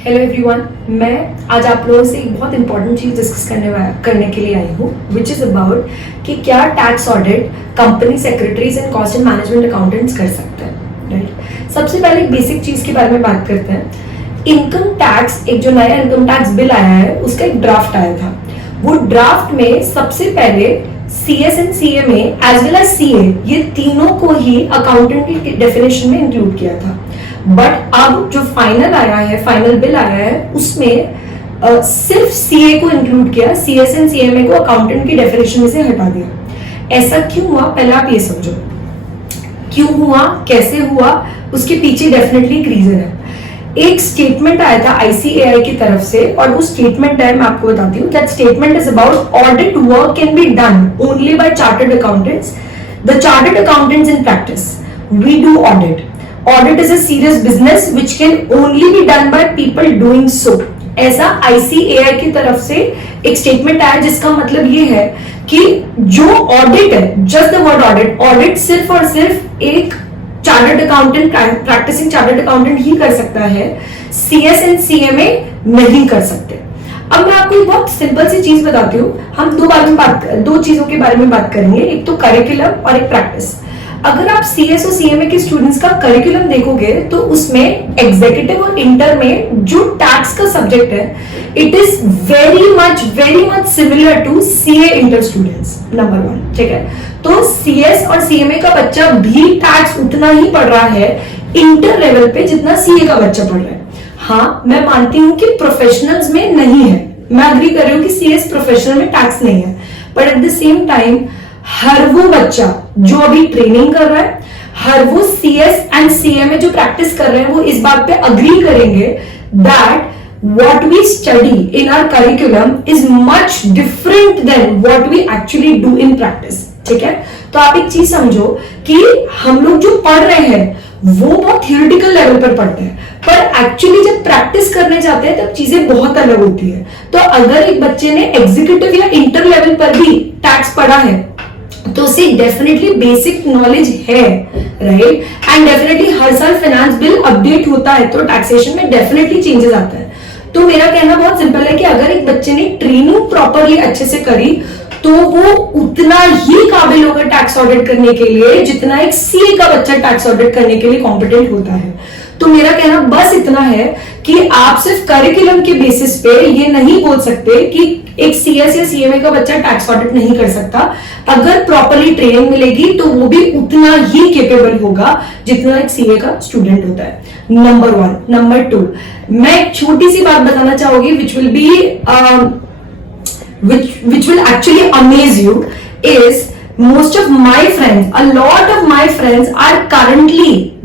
Hello everyone, मैं आज आप लोगों से एक बहुत इंपॉर्टेंट चीज डिस्कस करने के लिए आई हूँ, विच इज अबाउट कि क्या tax audit company secretaries and cost and management accountants कर सकते हैं, राइट। सबसे पहले एक बेसिक चीज के बारे में बात करते हैं। इनकम टैक्स, एक जो नया इनकम टैक्स बिल आया है उसका एक ड्राफ्ट आया था। वो ड्राफ्ट में सबसे पहले CS and CMA as well as CA ये तीनों को ही अकाउंटेंट की डेफिनेशन में इंक्लूड किया था। बट अब जो फाइनल आया है, फाइनल बिल आया है, उसमें सिर्फ CA को इंक्लूड किया, CS एंड CMA को अकाउंटेंट की डेफिनेशन में से हटा दिया। ऐसा क्यों हुआ, पहले आप ये समझो क्यों हुआ, कैसे हुआ, उसके पीछे डेफिनेटली एक रीजन है। एक स्टेटमेंट आया था ICAI की तरफ से, और वो स्टेटमेंट है, मैं आपको बताती हूँ। That statement is about audit work can be done only by chartered accountants, the chartered accountants in practice, we do audit. Audit is a serious business which can only be done by people doing so. ऐसा ICAI की तरफ से एक statement आया, जिसका मतलब ये है कि जो ऑडिट है, just the word audit, audit सिर्फ और सिर्फ एक chartered accountant, practising chartered accountant ही कर सकता है, CS एंड CMA नहीं कर सकते। अब मैं आपको एक बहुत सिंपल सी चीज बताती हूँ। हम दो चीजों के बारे में बात करेंगे, एक तो करिकुलम और एक प्रैक्टिस। अगर आप CS और CMA के स्टूडेंट्स का करिकुलम देखोगे तो उसमें एग्जीक्यूटिव और इंटर में जो टैक्स का सब्जेक्ट है, it is very much similar to CA inter students, number 1, ठीक है। तो CS और CMA का बच्चा भी टैक्स उतना ही पढ़ रहा है इंटर लेवल पे जितना CA का बच्चा पढ़ रहा है। हाँ, मैं मानती हूं कि प्रोफेशनल्स में नहीं है, मैं अग्री कर रही हूँ कि CS प्रोफेशनल में टैक्स नहीं है, but at the same time हर वो बच्चा जो अभी ट्रेनिंग कर रहा है, हर वो CS एंड CMA जो प्रैक्टिस कर रहे हैं, वो इस बात पे अग्री करेंगे that what we study in our curriculum is much different than what we actually do in practice, ठीक है। तो आप एक चीज समझो कि हम लोग जो पढ़ रहे हैं वो बहुत थियोरेटिकल लेवल पर पढ़ते हैं, पर एक्चुअली जब प्रैक्टिस करने जाते हैं तब चीजें बहुत अलग होती है। तो अगर एक बच्चे ने एग्जीक्यूटिव या इंटर लेवल पर भी टैक्स पढ़ा है तो उसे डेफिनेटली बेसिक नॉलेज है, राइट। एंड डेफिनेटली हर साल फाइनेंस बिल अपडेट होता है तो टैक्सेशन में डेफिनेटली चेंजेस आता है। तो मेरा कहना बहुत सिंपल है कि अगर एक बच्चे ने ट्रेनिंग प्रॉपरली अच्छे से करी तो वो उतना ही काबिल होगा टैक्स ऑडिट करने के लिए जितना एक CA का बच्चा टैक्स ऑडिट करने के लिए कॉम्पिटेंट होता है। तो मेरा कहना बस इतना है कि आप सिर्फ करिकुलम के बेसिस पे ये नहीं बोल सकते कि एक CS या CMA का बच्चा टैक्स ऑडिट नहीं कर सकता। अगर प्रॉपरली ट्रेनिंग मिलेगी तो वो भी उतना ही केपेबल होगा जितना एक CA का स्टूडेंट होता है, नंबर 1। नंबर 2, मैं एक छोटी सी बात बताना चाहूंगी which will actually amaze you is most of my friends, a lot of my friends are currently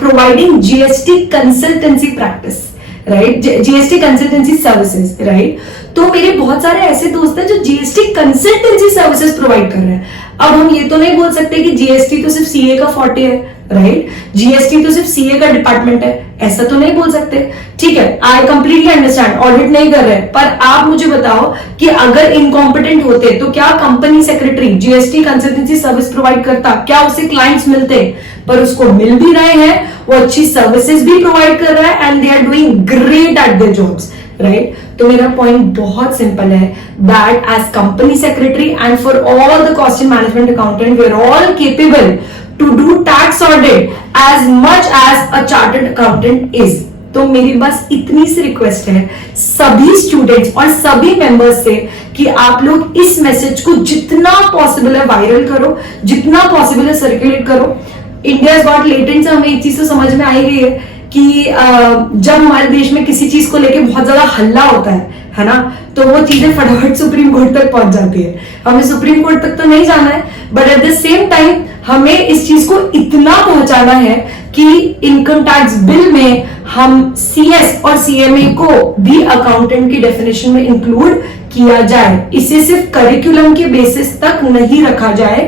providing GST consultancy practice, right? GST consultancy services, right? तो मेरे बहुत सारे ऐसे दोस्त हैं जो GST consultancy services प्रोवाइड कर रहे हैं। अब हम ये तो नहीं बोल सकते कि GST तो सिर्फ CA का 40 है, राइट। GST तो सिर्फ CA का डिपार्टमेंट है, ऐसा तो नहीं बोल सकते, ठीक है। आई कंप्लीटली अंडरस्टैंड, ऑडिट नहीं कर रहे, पर आप मुझे बताओ कि अगर इनकॉम्पिटेंट होते तो क्या company secretary GST consultancy service provide करता? क्या उसे क्लाइंट्स मिलते? पर उसको मिल भी रहे हैं, वो अच्छी सर्विसेज भी प्रोवाइड कर रहा है, and they are doing great at their jobs, right. तो मेरा पॉइंट बहुत सिंपल है that as company secretary and for all the cost and management accountant, we are all capable to do tax audit as much as a chartered accountant is। तो मेरी बस इतनी सी request है सभी स्टूडेंट्स और सभी मेंबर्स से कि आप लोग इस मैसेज को जितना पॉसिबल है वायरल करो, जितना पॉसिबल है सर्कुलेट करो। इंडिया इज गॉट लेटेंट से हमें एक चीज तो समझ में आई गई है कि जब हमारे देश में किसी चीज को लेके बहुत ज्यादा हल्ला होता है ना, तो वो चीजें फटाफट सुप्रीम कोर्ट तक पहुंच जाती है। हमें सुप्रीम कोर्ट तक तो नहीं जाना है, but at the same time हमें इस चीज को इतना पहुंचाना है कि इनकम टैक्स बिल में हम CS और CMA को भी अकाउंटेंट की डेफिनेशन में इंक्लूड किया जाए। इसे सिर्फ करिकुलम के बेसिस तक नहीं रखा जाए।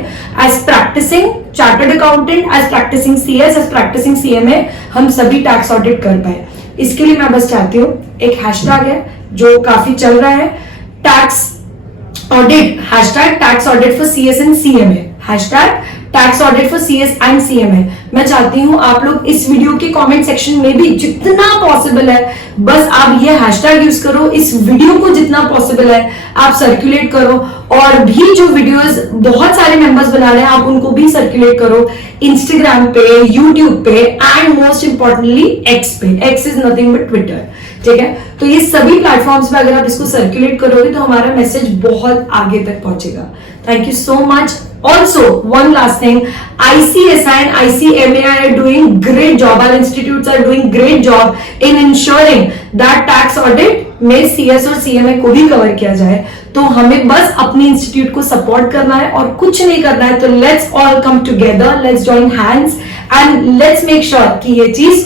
As practicing chartered accountant, as practicing CS, as practicing CMA हम सभी टैक्स ऑडिट कर पाए। इसके लिए मैं बस चाहती हूँ, एक हैशटैग है जो काफी चल रहा है, tax audit, hashtag tax audit for CS and CMA, hashtag tax audit for CS and CMA. मैं चाहती हूं आप लोग इस वीडियो के कमेंट सेक्शन में भी जितना पॉसिबल है बस आप ये हैशटैग यूज करो, इस वीडियो को जितना पॉसिबल है आप सर्कुलेट करो, और भी जो वीडियोस बहुत सारे मेंबर्स बना रहे हैं आप उनको भी सर्कुलेट करो इंस्टाग्राम पे, यूट्यूब पे एंड मोस्ट इंपॉर्टेंटली एक्स पे। X is nothing but Twitter, ठीक है। तो ये सभी प्लेटफॉर्म्स पे अगर आप इसको सर्कुलेट करोगे तो हमारा मैसेज बहुत आगे तक पहुंचेगा। Thank you so much. Also, one last thing, ICSI and ICMAI are doing great job. Our institutes are doing great job in ensuring that tax audit में CS और CMA को भी कवर किया जाए। तो हमें बस अपने इंस्टीट्यूट को सपोर्ट करना है और कुछ नहीं करना है। तो let's all come together, let's join hands and let's make sure कि ये चीज